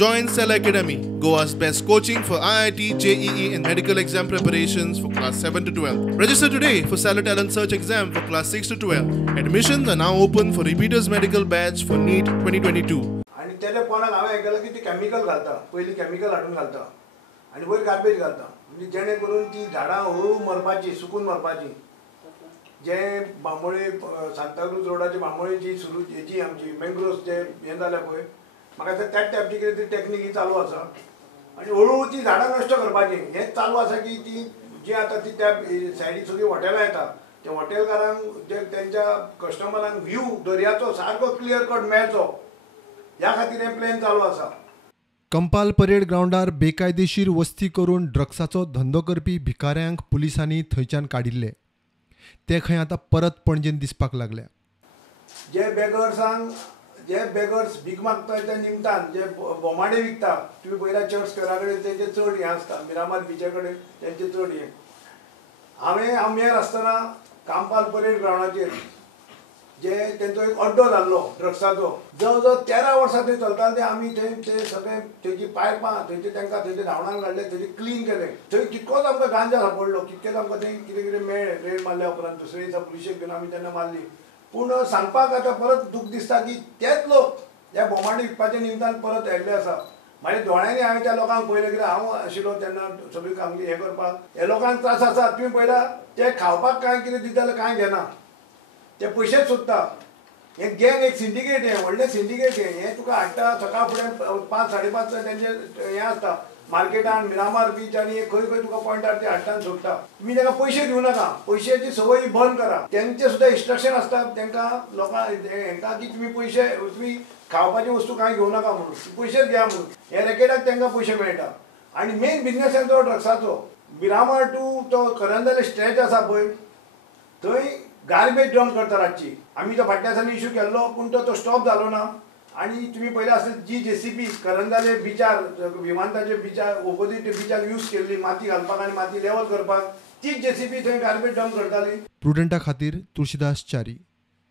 Join Cell Academy, Goa's best coaching for IIT, JEE and medical exam preparations for class 7 to 12. Register today for Cell Talent Search exam for class 6 to 12. Admissions are now open for repeaters medical batch for NEET 2022. आणि त्याच्या पोनाक हांवें आयकलां की ती chemical घालता, पयलीं chemical हाडून घालता आनी वयर गार्बेज घालता, म्हणजे जेणे करून ती झाडां हळू मरपाची, सुकून मरपाची. जे बांबोळे सांताक्रूज रोडाची बांबोळे जी सुरू हेची आमची मँग्रोव्स जे हें जाल्या पळय, म्हाका त्याच टायपची कितें ती टॅक्नीक ही चालू आसा आनी हळू ती झाडां नश्ट करपाची. हें चालू आसा की ती जी आतां ती त्या सायडीक सगळीं हॉटेलां येतात, त्या हॉटेलकारांक जे त्यांच्या कस्टमरांक व्ह्यू दर्याचो सारको क्लियर कट मेळचो ह्या खातीर हें प्लॅन चालू आसा. कंपाल परेड ग्राउंडार बेकायदेशीर वस्ती करून ड्रग्साचो धंदो करपी भिकाऱ्यांक पुलिसांनी थंयच्यान काडिल्ले. ते खंय आतां परत पणजेन दिसपाक लागल्या. जे बेगर्स भीक मागता त्या निमतान जे बोमाडे विकता, तुम्ही पयला चर्च घरा कडेन तेंचे चड हें आसता, मिरामार बिचा कडेन तेंचे चड हें. हांवें आमयेर आसतना कांपाल परेड ग्राउंडाचेर जे तेंचो एक अड्डो जाल्लो ड्रग्साचो, जवळ जवळ 13 वर्सां थंय चलता. ते आमी ते सगळे थंयची पायपां थंयचे तांकां थंयचे धांवणान काडले, थंयचे क्लीन केले. थंय कितकोच आमकां गांजा सापडलो, कितकेच आमकां थंय कितें कितें मेळ्ळें. रेड मारल्या उपरांत दुसरे दिसा पुलिशेक घेवन आमी तेन्ना मारली. पूण सांगपाक आतां परत दूख दिसता की तेच लोक ह्या बोमाडे विकपाच्या निमतान परत आयिल्ले आसा. म्हाज्या दोळ्यांनी हांवें त्या लोकांक पळयलें, कित्याक हांव आशिल्लो तेन्ना सगळी कामगिरी हें करपाक. हे लोकांक त्रास आसा. तुमी पळयला ते खावपाक कांय कितें दिता जाल्यार कांय घेना, ते पयशेच सोदता. हें गँग एक सिंडिकेट, हें व्हडलें सिंडिकेट. हें तुका हाडटा सकाळ फुडें 5-5:30 तेंचें हें आसता मार्केटान, मिरामार बीच आनी खंय खंय तुका पॉयंटार ते हाडटा आनी सोडटा. तुमी तांकां पयशे दिवं नाका, पयशाची संवय बंद करा. तेंचे सुद्दां इंस्ट्रक्शन आसता तेंकां लोकांक हेंकां की तुमी पयशे तुमी खावपाची वस्तू कांय घेवं नाका म्हणून, पयशेच घ्या म्हणून. हे रॅकेटाक तेंकां पयशे मेळटा. आनी मेन बिजनस तेंचो ड्रग्साचो. मिरामार टू तो करंदले स्ट्रेच आसा पळय, थंय गार्बेज डंप करता रातची. आमी तो फाटल्या दिसांनी इश्यू केल्लो, पूण तो स्टॉप जालो ना. आणि तुम्ही पहिला असं जी JCB करंजाले बिचार विमानताचे बिचार ओपोजीट बिचार यूज केल्ली माती घालपाक आनी माती लेवल करपाक, तीच JCB थंय गार्बेज डंप करताली. प्रुडंटा खातीर तुळशीदास च्यारी.